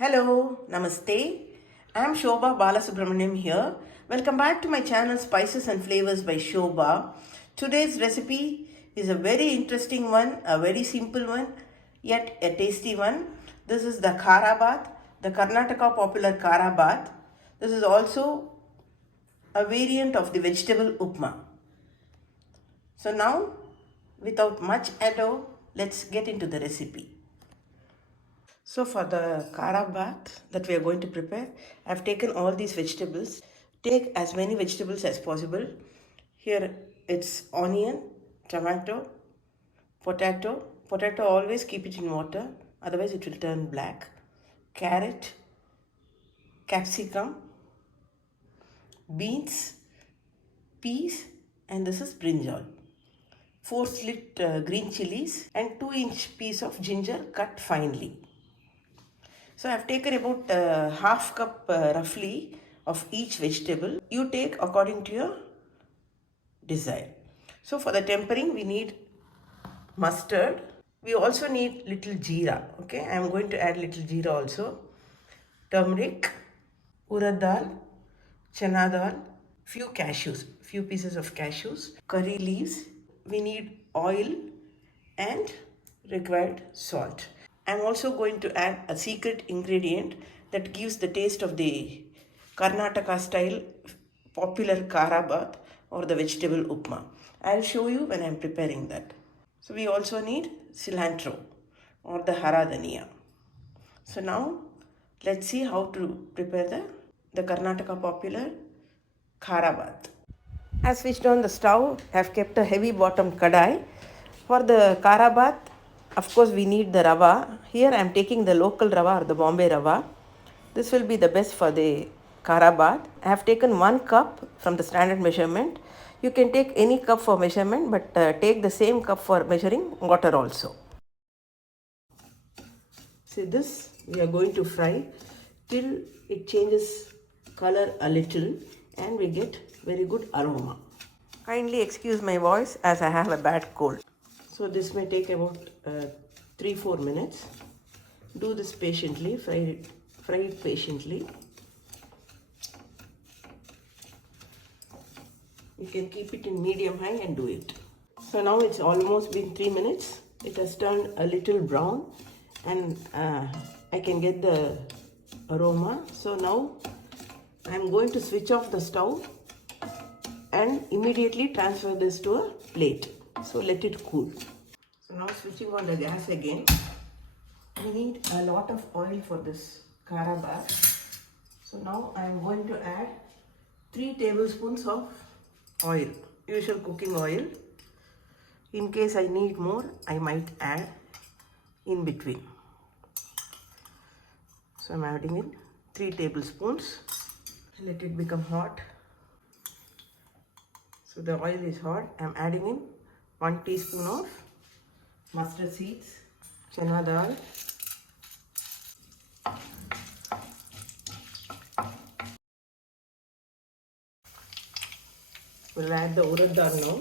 Hello, Namaste. I'm Shobha Balasubramaniam here. Welcome back to my channel Spices and Flavors by Shobha. Today's recipe is a very interesting one, a very simple one, yet a tasty one. This is the Kharabath, the Karnataka Popular Kharabath. This is also a variant of the vegetable upma. So now, without much ado, let's get into the recipe. So for the kara bath that we are going to prepare, I have taken all these vegetables. Take as many vegetables as possible. Here it's onion, tomato, potato. Potato always keep it in water, otherwise it will turn black. Carrot, capsicum, beans, peas, and this is brinjal. 4 slit green chilies and 2-inch piece of ginger cut finely. So I have taken about half cup roughly of each vegetable. You take according to your desire. So for the tempering we need mustard. We also need little jeera. Okay, I am going to add little jeera also. Turmeric, urad dal, chana dal, few cashews, few pieces of cashews, curry leaves. We need oil and required salt. I'm also going to add a secret ingredient that gives the taste of the Karnataka style popular Kharabath or the vegetable upma. I'll show you when I'm preparing that. So we also need cilantro or the hara dhania. So now let's see how to prepare the Karnataka popular Kharabath. I switched on the stove. I have kept a heavy bottom kadai. For the Kharabath, of course, we need the rava. Here I am taking the local rava or the Bombay rava. This will be the best for the Kharabath. I have taken 1 cup from the standard measurement. You can take any cup for measurement, but take the same cup for measuring water also. See this, we are going to fry till it changes color a little and we get very good aroma. Kindly excuse my voice as I have a bad cold. So this may take about 3-4 minutes. Do this patiently, fry it patiently. You can keep it in medium high and do it. So now it's almost been 3 minutes. It has turned a little brown and I can get the aroma. So now I'm going to switch off the stove and immediately transfer this to a plate. So let it cool. So now switching on the gas again. We need a lot of oil for this Kharabath. So now I am going to add 3 tablespoons of oil, usual cooking oil. In case I need more, I might add in between. So I'm adding in 3 tablespoons. Let it become hot. So the oil is hot. I'm adding in 1 teaspoon of mustard seeds, chana dal, we'll add the urad dal now.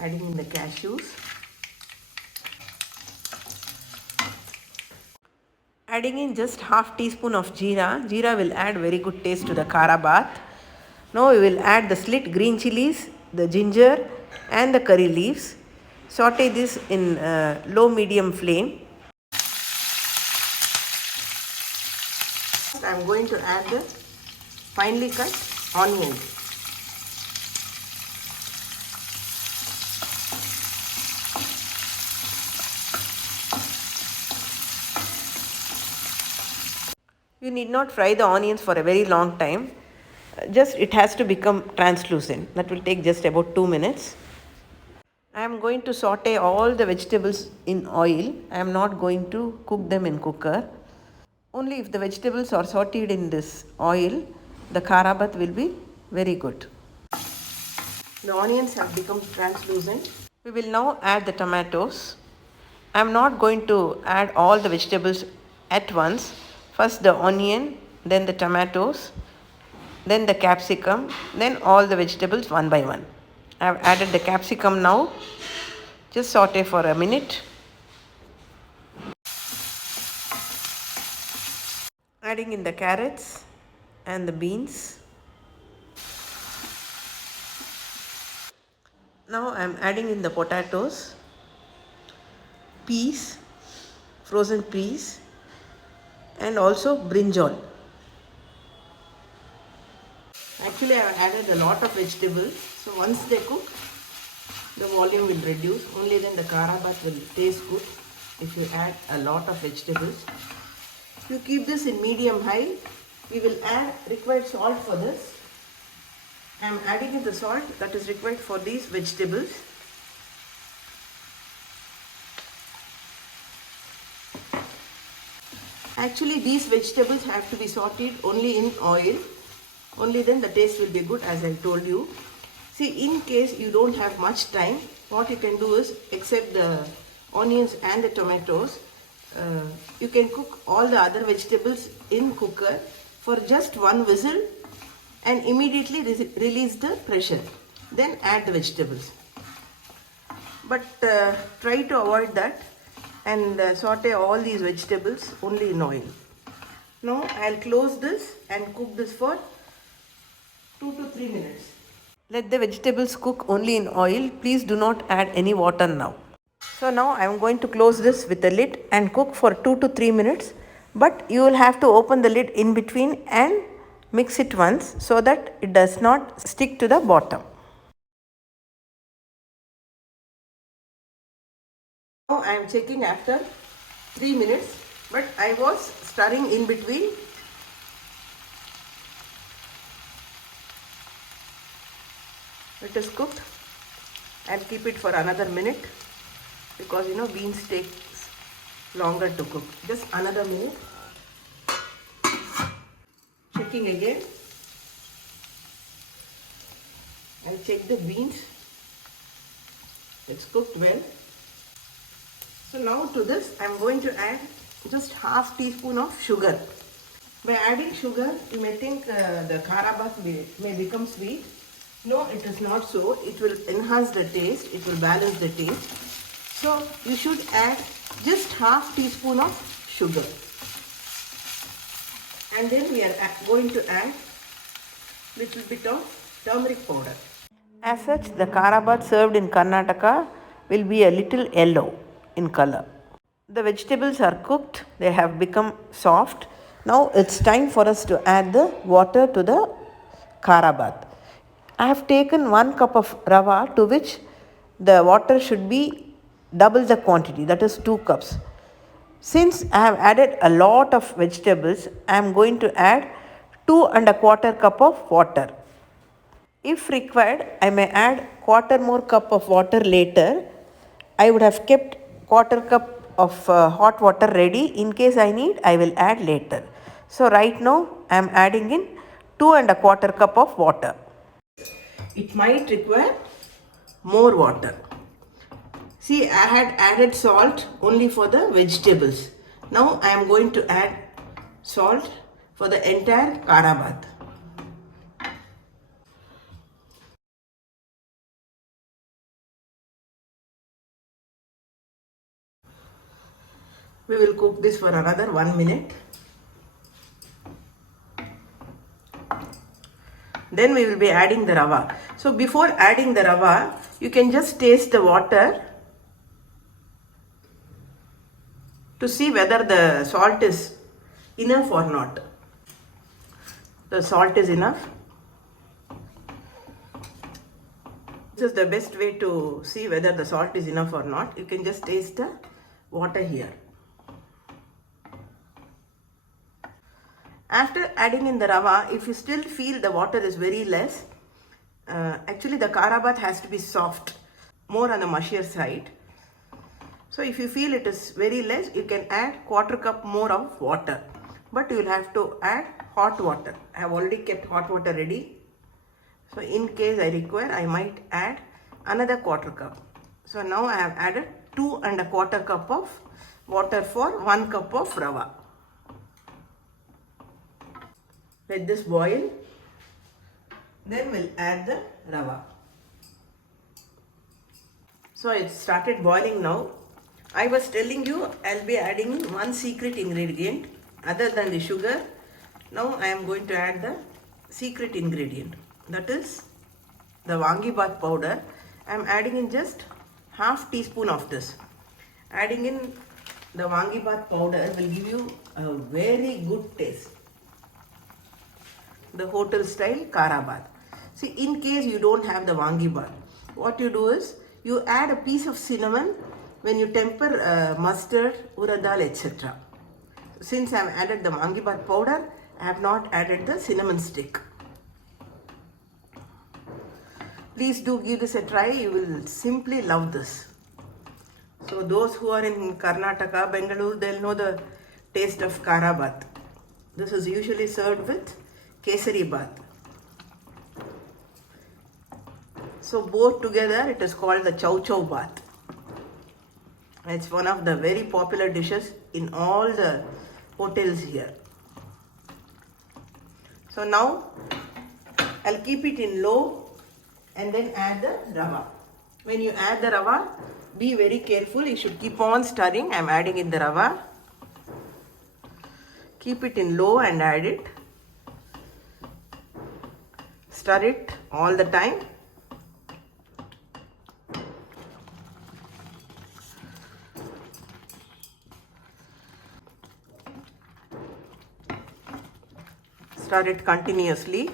Adding in the cashews. Adding in just half teaspoon of jeera. Jeera will add very good taste to the Kharabath. Now we will add the slit green chilies, the ginger and the curry leaves. Saute this in low medium flame. I am going to add the finely cut onions. You need not fry the onions for a very long time. Just it has to become translucent. That will take just about 2 minutes. I am going to saute all the vegetables in oil. I am not going to cook them in cooker. Only if the vegetables are sauteed in this oil, the Kharabath will be very good. The onions have become translucent. We will now add the tomatoes. I am not going to add all the vegetables at once. First the onion, then the tomatoes, then the capsicum, then all the vegetables one by one. I have added the capsicum now. Just saute for a minute. Adding in the carrots and the beans. Now I am adding in the potatoes, peas, frozen peas, and also brinjal. Actually, I have added a lot of vegetables. So once they cook, the volume will reduce. Only then the kharabath will taste good if you add a lot of vegetables. You keep this in medium high. We will add required salt for this. I am adding in the salt that is required for these vegetables. Actually, these vegetables have to be sauteed only in oil. Only then the taste will be good, as I told you. See, in case you don't have much time, what you can do is, except the onions and the tomatoes, you can cook all the other vegetables in cooker for just one whistle and immediately release the pressure. Then add the vegetables. But try to avoid that and saute all these vegetables only in oil. Now I'll close this and cook this for 2 to 3 minutes. Let the vegetables cook only in oil. Please do not add any water now. So now I am going to close this with a lid and cook for 2 to 3 minutes. But you will have to open the lid in between and mix it once so that it does not stick to the bottom. Now I am checking after 3 minutes, but I was stirring in between. It is cooked. I'll keep it for another minute because beans take longer to cook. Just another minute. Checking again. I'll check the beans. It's cooked well. So now to this I am going to add just half teaspoon of sugar. By adding sugar, you may think the kharabath may become sweet. No, it is not so. It will enhance the taste. It will balance the taste. So you should add just half teaspoon of sugar. And then we are going to add little bit of turmeric powder. As such, the kharabath served in Karnataka will be a little yellow in color. The vegetables are cooked. They have become soft. Now it's time for us to add the water to the kharabath. I have taken 1 cup of rava, to which the water should be double the quantity, that is 2 cups. Since I have added a lot of vegetables, I am going to add 2¼ cup of water. If required, I may add quarter more cup of water later. I would have kept quarter cup of hot water ready. In case I need, I will add later. So right now I am adding in 2¼ cup of water. It might require more water. See, I had added salt only for the vegetables. Now I am going to add salt for the entire kharabath. We will cook this for another 1 minute. Then we will be adding the rava. So before adding the rava, you can just taste the water to see whether the salt is enough or not. The salt is enough. This is the best way to see whether the salt is enough or not. You can just taste the water here. After adding in the rava, if you still feel the water is very less, actually the kharabath has to be soft, more on the mushier side. So if you feel it is very less, you can add quarter cup more of water. But you will have to add hot water. I have already kept hot water ready. So in case I require, I might add another quarter cup. So now I have added 2¼ cup of water for 1 cup of rava. Let this boil. Then we'll add the rava. So it started boiling now. I was telling you I'll be adding one secret ingredient other than the sugar. Now I am going to add the secret ingredient, that is the wangibath powder. I am adding in just half teaspoon of this. Adding in the wangibath powder will give you a very good taste. The hotel style Kharabath. See, in case you don't have the wangibath, what you do is you add a piece of cinnamon when you temper mustard, urad dal, etc. Since I have added the wangibath powder, I have not added the cinnamon stick. Please do give this a try. You will simply love this. So those who are in Karnataka, Bengaluru, they'll know the taste of Kharabath. This is usually served with Kesari bath. So both together it is called the chow chow bath. It's one of the very popular dishes in all the hotels here. So now I'll keep it in low and then add the rava. When you add the rava, be very careful. You should keep on stirring. I'm adding in the rava. Keep it in low and add it. Stir it all the time. Stir it continuously.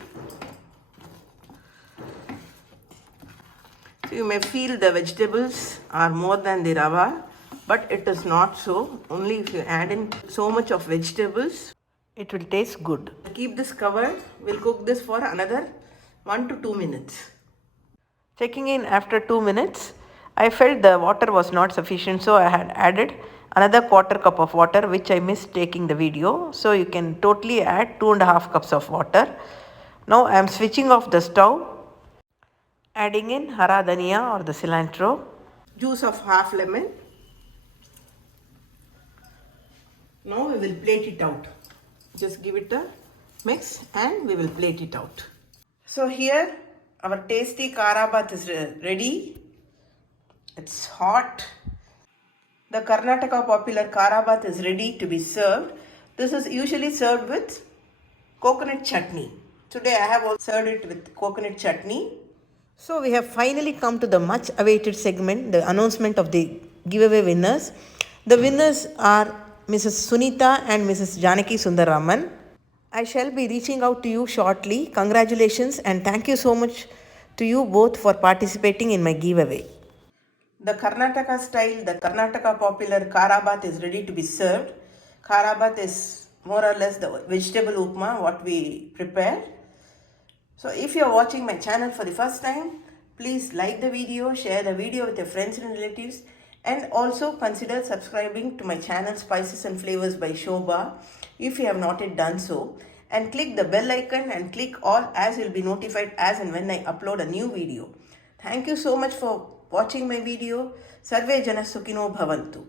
So you may feel the vegetables are more than the rava, but it is not so. Only if you add in so much of vegetables, it will taste good. Keep this covered. We'll cook this for another 1 to 2 minutes. Checking in after 2 minutes, I felt the water was not sufficient, so I had added another quarter cup of water, which I missed taking the video. So you can totally add 2.5 cups of water. Now I am switching off the stove, adding in hara dhania or the cilantro, juice of half lemon. Now we will plate it out. Just give it a mix and we will plate it out. So here our tasty Kharabath is ready. It's hot. The Karnataka Popular Kharabath is ready to be served. This is usually served with coconut chutney. Today I have also served it with coconut chutney. So we have finally come to the much awaited segment, the announcement of the giveaway winners. The winners are Mrs. Sunita and Mrs. Janaki Sundaraman. I shall be reaching out to you shortly. Congratulations and thank you so much to you both for participating in my giveaway. The Karnataka style, the Karnataka Popular Kharabath is ready to be served. Kharabath is more or less the vegetable upma what we prepare. So if you are watching my channel for the first time, please like the video, share the video with your friends and relatives, and also consider subscribing to my channel Spices and Flavors by Shobha if you have not yet done so, and click the bell icon and click all as you will be notified as and when I upload a new video. Thank you so much for watching my video. Sarve Jana Sukhino Bhavantu.